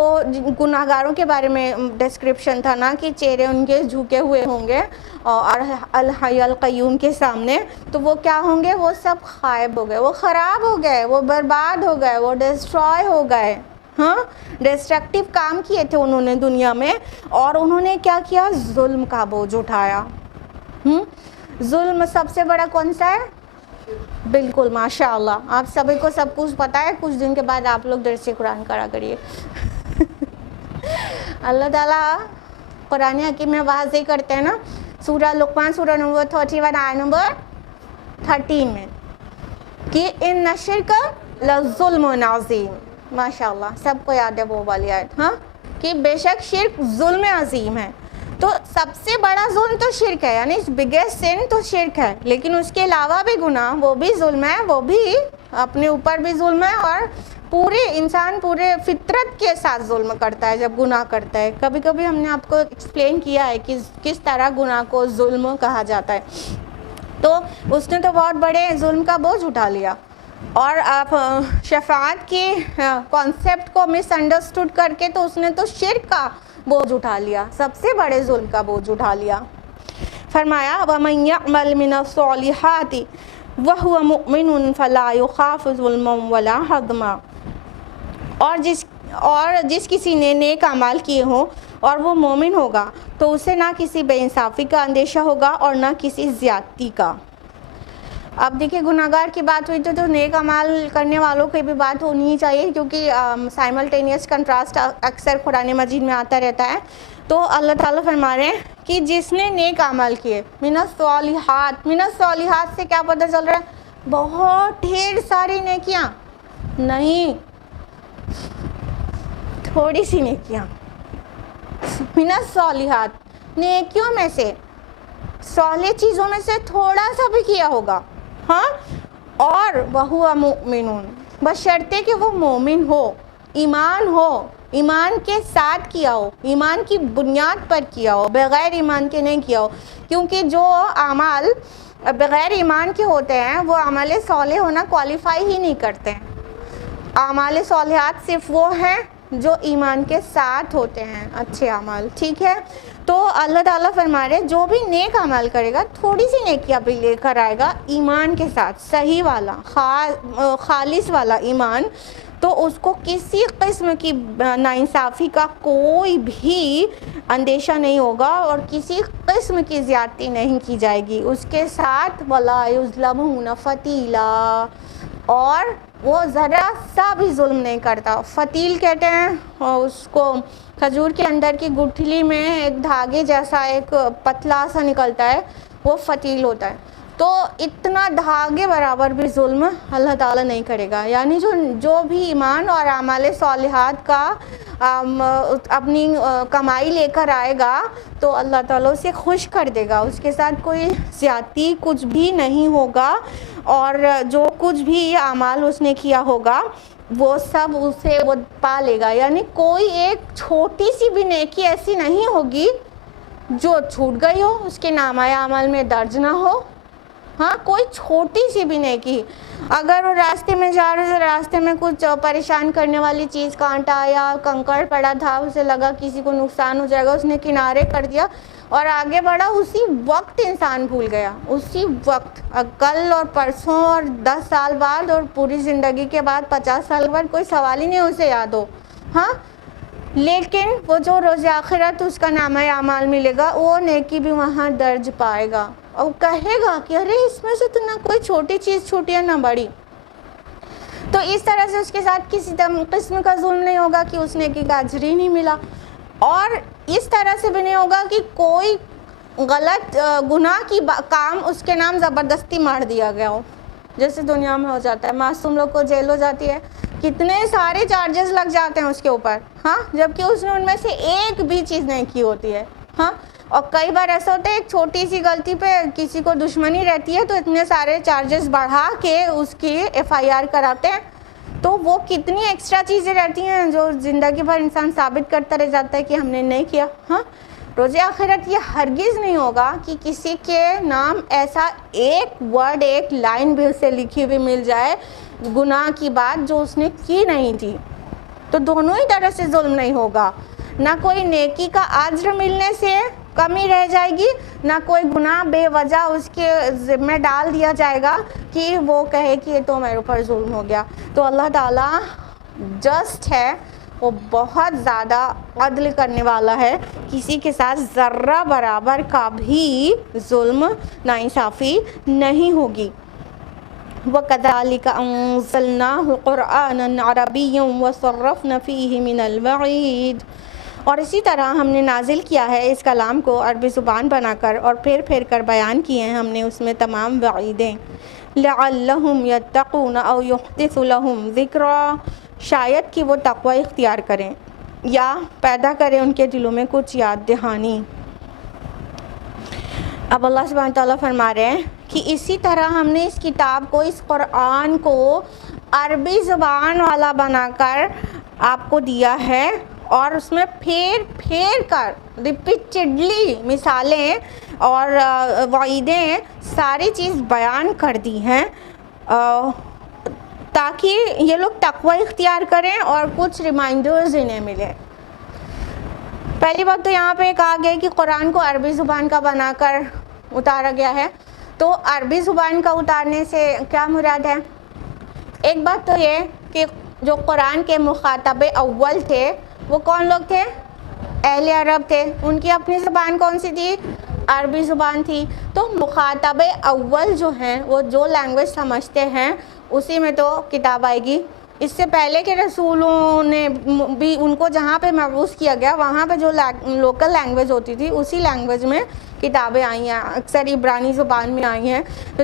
گناہ گاروں کے بارے میں ڈسکرپشن تھا نا کہ چہرے ان کے جھکے ہوئے ہوں گے اور الحی القیوم کے سامنے، تو وہ کیا ہوں گے؟ وہ سب غائب ہو گئے، وہ خراب ہو گئے، وہ برباد ہو گئے، وہ ڈسٹرائے ہو گئے۔ ڈسٹرکٹیو کام کیے تھے انہوں نے دنیا میں، اور انہوں نے کیا کیا؟ ظلم کا بوجھ اٹھایا۔ ظلم سب سے بڑا کون سا ہے؟ بالکل، ماشاءاللہ آپ سبھی کو سب کچھ پتا ہے۔ کچھ دن کے بعد آپ لوگ درس قرآن کرا کریے۔ اللہ تعالیٰ قرآن حکیم میں واضح کرتے ہیں نا، سورہ لقمان سورہ نمبر 31 آیت نمبر 13 میں کہ ان الشرک لظلم عظیم۔ ماشاءاللہ سب کو یاد ہے وہ والی آیت، کہ بے شک شرک ظلم عظیم ہے۔ تو سب سے بڑا ظلم تو شرک ہے، یعنی بگیسٹ سن تو شرک ہے، لیکن اس کے علاوہ بھی گناہ، وہ بھی ظلم ہے، وہ بھی اپنے اوپر بھی ظلم ہے، اور پورے انسان پورے فطرت کے ساتھ ظلم کرتا ہے جب گناہ کرتا ہے۔ کبھی کبھی ہم نے آپ کو ایکسپلین کیا ہے کہ کس طرح گناہ کو ظلم کہا جاتا ہے۔ تو اس نے تو بہت بڑے ظلم کا بوجھ اٹھا لیا، اور آپ شفاعت کی کانسیپٹ کو مس انڈرسٹوڈ کر کے تو اس نے تو شرک کا بوجھ اٹھا لیا، سب سے بڑے ظلم کا بوجھ اٹھا لیا۔ فرمایا وَمَن يَعْمَلْ مِنَ الصَّالِحَاتِ وَهُوَ مُؤْمِنٌ فَلَا يُخَافُ ظُلْمًا وَلَا هَضْمًا، اور جس کسی نے نیک اعمال کیے ہوں اور وہ مومن ہوگا تو اسے نہ کسی بے انصافی کا اندیشہ ہوگا اور نہ کسی زیادتی کا۔ اب دیکھیں گناہگار کی بات ہوئی تو نیک اعمال کرنے والوں کی بھی بات ہونی چاہیے، کیونکہ سائملٹینیس کنٹراسٹ اکثر قرآن مجید میں آتا رہتا ہے۔ تو اللہ تعالیٰ فرما رہے ہیں کہ جس نے نیک اعمال کیے، من الصالحات، من الصالحات سے کیا پتہ چل رہا ہے؟ بہت ڈھیر ساری نیکیاں نہیں، تھوڑی سی نیکیاں۔ من الصالحات، نیکیوں میں سے، صالح چیزوں میں سے تھوڑا سا بھی کیا ہوگا، اور وَهُوَ مُؤْمِنٌ، بشرطے کہ وہ مومن ہو، ایمان ہو، ایمان کے ساتھ کیا ہو، ایمان کی بنیاد پر کیا ہو، بغیر ایمان کے نہیں کیا ہو، کیونکہ جو اعمال بغیر ایمان کے ہوتے ہیں وہ اعمال صالح ہونا کوالیفائی ہی نہیں کرتے ہیں۔ اعمال صالحات صرف وہ ہیں جو ایمان کے ساتھ ہوتے ہیں، اچھے اعمال، ٹھیک ہے۔ تو اللہ تعالیٰ فرما رہے جو بھی نیک عمل کرے گا، تھوڑی سی نیکیاں بھی لے کر آئے گا ایمان کے ساتھ، صحیح والا، خالص والا ایمان، تو اس کو کسی قسم کی ناانصافی کا کوئی بھی اندیشہ نہیں ہوگا اور کسی قسم کی زیادتی نہیں کی جائے گی اس کے ساتھ۔ وَلَا يُظْلَمُونَ فَتِيلًا، اور وہ ذرا سا بھی ظلم نہیں کرتا۔ فتیل کہتے ہیں اس کو، کھجور کے اندر کی گٹھلی میں ایک دھاگے جیسا ایک پتلا سا نکلتا ہے، وہ فتیل ہوتا ہے۔ تو اتنا دھاگے برابر بھی ظلم اللہ تعالیٰ نہیں کرے گا، یعنی جو بھی ایمان اور اعمال صالحات کا اپنی کمائی لے کر آئے گا تو اللہ تعالیٰ اسے خوش کر دے گا، اس کے ساتھ کوئی زیادتی کچھ بھی نہیں ہوگا، اور جو کچھ بھی اعمال اس نے کیا ہوگا وہ سب اسے وہ پا لے گا، یعنی کوئی ایک چھوٹی سی بھی نیکی ایسی نہیں ہوگی جو چھوٹ گئی ہو، اس کے نامہ اعمال میں درج نہ ہو، ہاں کوئی چھوٹی سی بھی نیکی. اگر وہ راستے میں جا رہے تھے, راستے میں کچھ پریشان کرنے والی چیز, کانٹا یا کنکڑ پڑا تھا, اسے لگا کسی کو نقصان ہو جائے گا, اس نے کنارے کر دیا اور آگے بڑھا, اسی وقت انسان بھول گیا, اسی وقت. کل اور پرسوں اور 10 سال بعد اور پوری زندگی کے بعد 50 سال بعد کوئی سوال ہی نہیں اسے یاد ہو. ہاں لیکن وہ جو روز آخرت اس کا نامہ اعمال ملے گا, وہ نیکی بھی وہاں درج پائے گا, اور کہے گا کہ ارے اس میں سے تو نہ کوئی چھوٹی چیز چھوٹی ہے نہ بڑی. تو اس طرح سے اس کے ساتھ کسی قسم کا ظلم نہیں ہوگا کہ اس نیکی کا اجر ہی نہیں ملا, اور اس طرح سے بھی نہیں ہوگا کہ کوئی غلط گناہ کی کام اس کے نام زبردستی مار دیا گیا ہو, جیسے دنیا میں ہو جاتا ہے. معصوم لوگ کو جیل ہو جاتی ہے, کتنے سارے چارجز لگ جاتے ہیں اس کے اوپر, ہاں, جبکہ اس نے ان میں سے ایک بھی چیز نہیں کی ہوتی ہے. ہاں, اور کئی بار ایسا ہوتا ہے ایک چھوٹی سی غلطی پہ کسی کو دشمنی رہتی ہے تو اتنے سارے چارجز بڑھا کے اس کی FIR کراتے ہیں. تو وہ کتنی ایکسٹرا چیزیں رہتی ہیں جو زندگی بھر انسان ثابت کرتا رہ جاتا ہے کہ ہم نے نہیں کیا. ہاں, روز آخرت یہ ہرگز نہیں ہوگا کہ کسی کے نام ایسا ایک ورڈ, ایک لائن بھی اسے لکھی ہوئی مل جائے گناہ کی بات جو اس نے کی نہیں تھی. تو دونوں ہی طرح سے ظلم نہیں ہوگا, نہ کوئی نیکی کا اجر ملنے سے کمی رہ جائے گی, نہ کوئی گناہ بے وجہ اس کے ذمہ ڈال دیا جائے گا کہ وہ کہے کہ یہ تو میرے اوپر ظلم ہو گیا. تو اللہ تعالیٰ جسٹ ہے, وہ بہت زیادہ عدل کرنے والا ہے, کسی کے ساتھ ذرہ برابر کا بھی ظلم ناانصافی نہیں ہوگی. وَكَذَلِكَ أَنزَلْنَاهُ قُرْآنًا عَرَبِيًّا وَصَرَّفْنَا فِيهِ مِنَ الْوَعِيدِ, اور اسی طرح ہم نے نازل کیا ہے اس کلام کو عربی زبان بنا کر, اور پھر پھر کر بیان کیے ہیں ہم نے اس میں تمام وعیدیں. لَعَلَّهُمْ يَتَّقُونَ أَوْ يُحْدِثُ لَهُمْ ذِكْرًا, شاید کہ وہ تقوی اختیار کریں یا پیدا کریں ان کے دلوں میں کچھ یاد دہانی. اب اللہ سبحانہ تعالیٰ فرما رہے ہیں کہ اسی طرح ہم نے اس کتاب کو, اس قرآن کو عربی زبان والا بنا کر آپ کو دیا ہے, اور اس میں پھر پھر کر ریپیٹڈلی مثالیں اور وعیدیں ساری چیز بیان کر دی ہیں تاکہ یہ لوگ تقوی اختیار کریں اور کچھ ریمائنڈرز انہیں ملے. پہلی بات تو یہاں پہ کہا گیا کہ قرآن کو عربی زبان کا بنا کر اتارا گیا ہے. تو عربی زبان کا اتارنے سے کیا مراد ہے؟ ایک بات تو یہ کہ جو قرآن کے مخاطب اول تھے وہ کون لوگ تھے؟ اہل عرب تھے, ان کی اپنی زبان کون سی تھی؟ عربی زبان تھی. تو مخاطب اول جو ہیں وہ جو لینگویج سمجھتے ہیں اسی میں تو کتاب آئے گی. اس سے پہلے کے رسولوں نے بھی ان کو جہاں پہ مبعوث کیا گیا وہاں پہ جو لوکل لینگویج ہوتی تھی اسی لینگویج میں کتابیں آئی ہیں, اکثر عبرانی زبان میں آئی ہیں.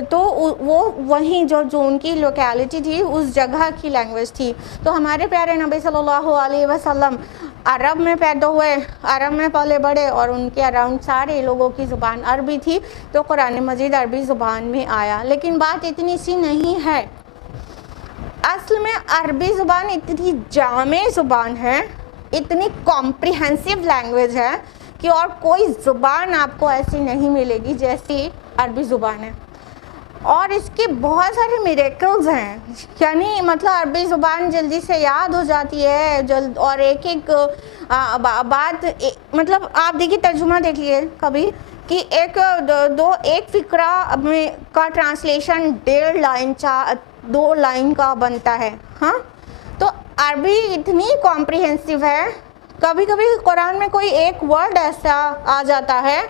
تو وہ وہیں جو ان کی لوکیلٹی تھی اس جگہ کی لینگویج تھی. تو ہمارے پیارے نبی صلی اللہ علیہ وسلم عرب میں پیدا ہوئے, عرب میں پلے بڑھے, اور ان کے اراؤنڈ سارے لوگوں کی زبان عربی تھی. تو قرآن مجید عربی زبان میں آیا. لیکن بات اتنی سی نہیں ہے, اصل میں عربی زبان اتنی جامع زبان ہے, اتنی کمپریہنسو لینگویج ہے کہ اور کوئی زبان آپ کو ایسی نہیں ملے گی جیسی عربی زبان ہے. اور اس کے بہت سارے میریکلز ہیں, یعنی مطلب عربی زبان جلدی سے یاد ہو جاتی ہے اور ایک ایک بات, مطلب آپ دیکھیے ترجمہ دیکھیے کبھی کہ ایک فقرہ میں کا ٹرانسلیشن 1.5 لائن 2 لائن کا بنتا ہے. ہاں, تو عربی اتنی کمپریہنسو ہے, کبھی کبھی قرآن میں کوئی ایک ورڈ ایسا آ جاتا ہے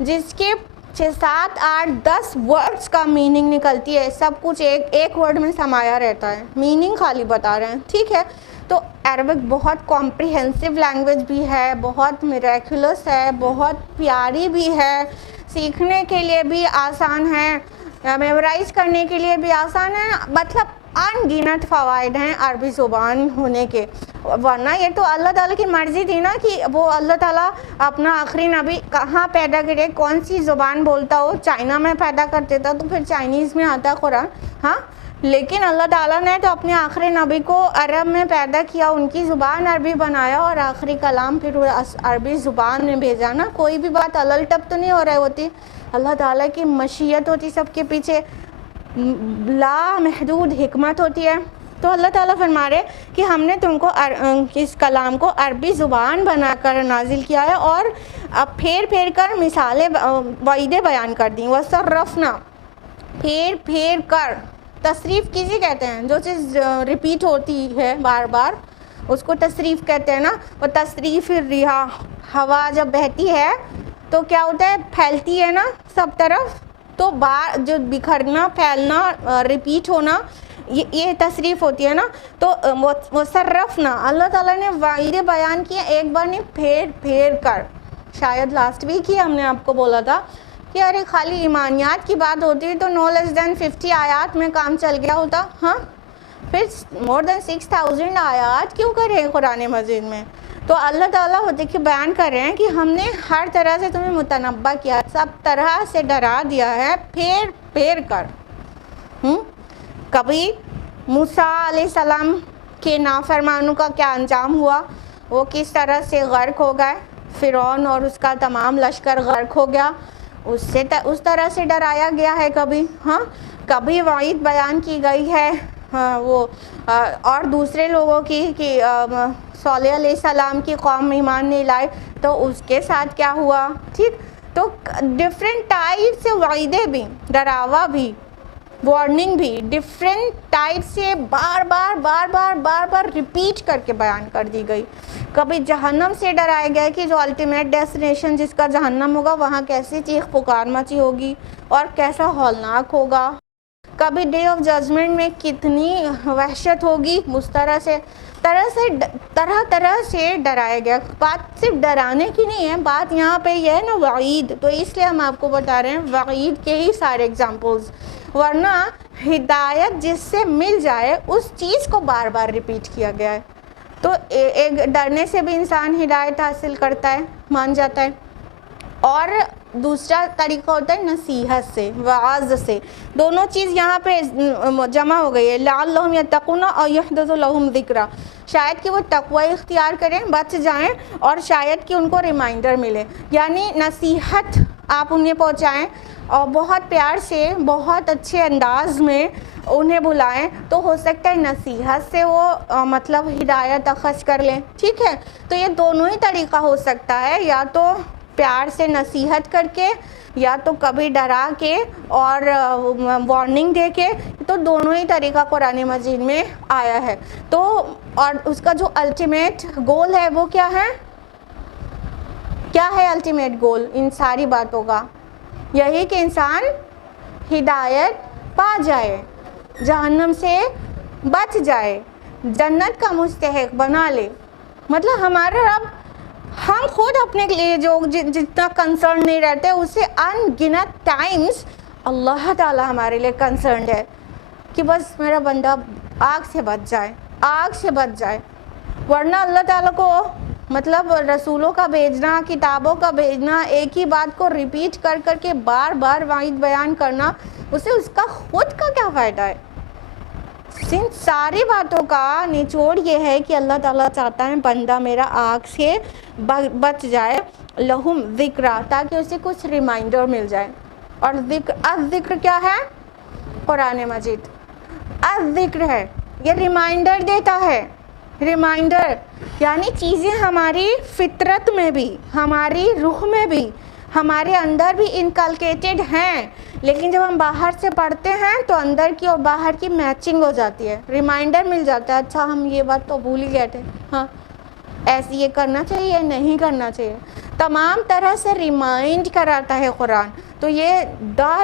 جس کے 6 7 8 10 ورڈز کا میننگ نکلتی ہے, سب کچھ ایک ورڈ میں سمایا رہتا ہے, میننگ خالی بتا رہے ہیں. ٹھیک ہے, تو عربک بہت کمپریہنسو لینگویج بھی ہے, بہت میریکولس ہے, بہت پیاری بھی ہے, سیکھنے کے لیے بھی آسان ہے, میمورائز کرنے کے لیے بھی آسان ہے. مطلب ان گنت فوائد ہیں عربی زبان ہونے کے. ورنہ یہ تو اللہ تعالیٰ کی مرضی تھی نا کہ وہ اللہ تعالیٰ اپنا آخری نبی کہاں پیدا کرے, کون سی زبان بولتا ہو. چائنا میں پیدا کر دیتا تو پھر چائنیز میں آتا قرآن. ہاں, لیکن اللہ تعالیٰ نے تو اپنے آخری نبی کو عرب میں پیدا کیا, ان کی زبان عربی بنایا اور آخری کلام پھر عربی زبان میں بھیجا نا. کوئی بھی بات الل ٹپ تو نہیں ہو رہی ہوتی. اللہ تعالیٰ کی مشیت ہوتی سب کے پیچھے، لا محدود حکمت ہوتی ہے. تو اللہ تعالیٰ فرما رہے کہ ہم نے تم کو اس کلام کو عربی زبان بنا کر نازل کیا ہے، اور اب پھیر پھیر کر مثالیں وعیدیں بیان کر دیں. وَصَرَّفْنَا، پھیر پھیر کر. تصریف کسی کہتے ہیں جو چیز ریپیٹ ہوتی ہے بار بار، اس کو تصریف کہتے ہیں نا. وہ تصریف الرِّیاح، ہوا جب بہتی ہے تو کیا ہوتا ہے، پھیلتی ہے نا سب طرف، تو جو بکھرنا، پھیلنا، ریپیٹ ہونا، یہ تصریف ہوتی ہے نا. تو وصرفنا، اللہ تعالیٰ نے وعیدیں بیان کیے ایک بار نہیں، پھیر پھیر کر. شاید لاسٹ ویک ہی ہم نے آپ کو بولا تھا کہ ارے خالی ایمانیات کی بات ہوتی تو no less than 50 آیات میں کام چل گیا ہوتا. ہاں، پھر more than 6000 آیات کیوں کرے قرآن مجید میں؟ تو اللہ تعالیٰ دیکھیے بیان کر رہے ہیں کہ ہم نے ہر طرح سے تمہیں متنبع کیا، سب طرح سے ڈرا دیا ہے پھیر پھیر کر. کبھی موسیٰ علیہ السلام کے نافرمانوں کا کیا انجام ہوا، وہ کس طرح سے غرق ہو گئے، فرعون اور اس کا تمام لشکر غرق ہو گیا، اس طرح سے ڈرایا گیا ہے. کبھی وعید بیان کی گئی ہے وہ اور دوسرے لوگوں کی کہ صالح علیہ السلام کی قوم ایمان نہیں لائے تو اس کے ساتھ کیا ہوا. ٹھیک، تو ڈفرینٹ ٹائپ سے وعیدیں بھی، ڈراوا بھی، وارننگ بھی ڈفرینٹ ٹائپ سے بار بار ریپیٹ کر کے بیان کر دی گئی. کبھی جہنم سے ڈرایا گیا کہ جو الٹیمیٹ ڈیسٹینیشن جس کا جہنم ہوگا وہاں کیسی چیخ پکار مچی ہوگی اور کیسا ہولناک ہوگا. کبھی ڈے آف ججمنٹ میں کتنی وحشت ہوگی. اس طرح سے ڈرایا گیا. بات صرف ڈرانے کی نہیں ہے، بات یہاں پہ یہ ہے نا وعید، تو اس لیے ہم آپ کو بتا رہے ہیں وعید کے ہی سارے ایگزامپلز. ورنہ ہدایت جس سے مل جائے اس چیز کو بار بار ریپیٹ کیا گیا ہے. تو ایک ڈرنے سے بھی انسان ہدایت حاصل کرتا ہے، مان جاتا ہے. اور دوسرا طریقہ ہوتا ہے نصیحت سے، وعظ سے. دونوں چیز یہاں پہ جمع ہو گئی ہے. لعلہم یتقون اور یحدث لہم ذکرا، شاید کہ وہ تقوی اختیار کریں، بچ جائیں، اور شاید کہ ان کو ریمائنڈر ملے. یعنی نصیحت آپ انہیں پہنچائیں اور بہت پیار سے، بہت اچھے انداز میں انہیں بلائیں، تو ہو سکتا ہے نصیحت سے وہ مطلب ہدایت اخذ کر لیں. ٹھیک ہے، تو یہ دونوں ہی طریقہ ہو سکتا ہے، یا تو پیار سے نصیحت کر کے، یا تو کبھی ڈرا کے اور وارننگ دے کے. تو دونوں ہی طریقہ قرآن مجید میں آیا ہے. تو اور اس کا جو الٹیمیٹ گول ہے وہ کیا ہے؟ کیا ہے الٹیمیٹ گول ان ساری باتوں کا؟ یہی کہ انسان ہدایت پا جائے، جہنم سے بچ جائے، جنت کا مستحق بنا لے. مطلب ہمارا رب، ہم خود اپنے لیے جو جتنا کنسرن نہیں رہتے، اس سے ان گنت ٹائمز اللہ تعالی ہمارے لیے کنسرنڈ ہے کہ بس میرا بندہ آگ سے بچ جائے، آگ سے بچ جائے. ورنہ اللہ تعالیٰ کو مطلب رسولوں کا بھیجنا، کتابوں کا بھیجنا، ایک ہی بات کو ریپیٹ کر کے بار بار وعید بیان کرنا، اسے اس کا خود کا کیا فائدہ ہے؟ ان ساری باتوں کا نچوڑ یہ ہے کہ اللہ تعالیٰ چاہتا ہے بندہ میرا آگ سے بچ جائے، لہم ذکرا، تاکہ اسے کچھ ریمائنڈر مل جائے. اور ذکر کیا ہے؟ قرآن مجید الذکر ہے، یہ ریمائنڈر دیتا ہے. ریمائنڈر یعنی چیزیں ہماری فطرت میں بھی، ہماری روح میں بھی، ہمارے اندر بھی انکلکیٹڈ ہیں، لیکن جب ہم باہر سے پڑھتے ہیں تو اندر کی اور باہر کی میچنگ ہو جاتی ہے. ریمائنڈر مل جاتا ہے، اچھا ہم یہ بات تو بھول ہی گئے تھے، ہاں ایسے یہ کرنا چاہیے، نہیں کرنا چاہیے. تمام طرح سے ریمائنڈ کراتا ہے قرآن. تو یہ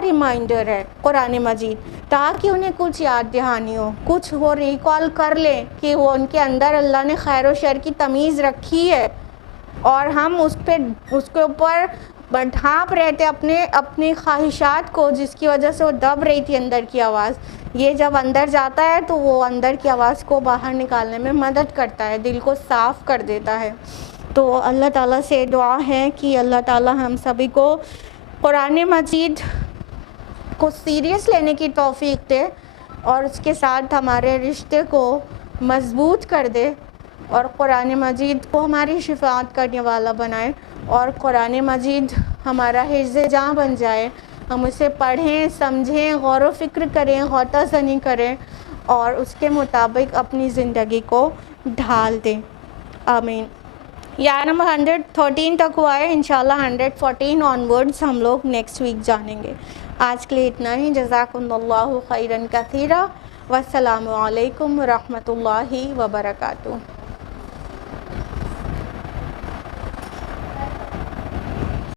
ریمائنڈر ہے قرآن مجید، تاکہ انہیں کچھ یاد دہانی ہو، کچھ وہ ریکال کر لیں کہ وہ ان کے اندر اللہ نے خیر و شر کی تمیز رکھی ہے، اور ہم اس کے اوپر ڈھانپ رہے تھے اپنی خواہشات کو، جس کی وجہ سے وہ دب رہی تھی اندر کی آواز. یہ جب اندر جاتا ہے تو وہ اندر کی آواز کو باہر نکالنے میں مدد کرتا ہے، دل کو صاف کر دیتا ہے. تو اللہ تعالیٰ سے دعا ہے کہ اللہ تعالیٰ ہم سبھی کو قرآن مجید کو سیریس لینے کی توفیق دے، اور اس کے ساتھ ہمارے رشتے کو مضبوط کر دے، اور قرآن مجید کو ہماری شفاعت کرنے والا بنائے، اور قرآن مجید ہمارا حفظ جاں بن جائے، ہم اسے پڑھیں، سمجھیں، غور و فکر کریں، غوطہ زنی کریں اور اس کے مطابق اپنی زندگی کو ڈھال دیں. آمین. یا نمبر 113 تک ہوا ہے، انشاءاللہ 114 آنورڈز ہم لوگ نیکسٹ ویک جانیں گے. آج کے لیے اتنا ہی. جزاکم اللہ خیرا کثیرا. والسلام علیکم ورحمۃ اللہ وبرکاتہ.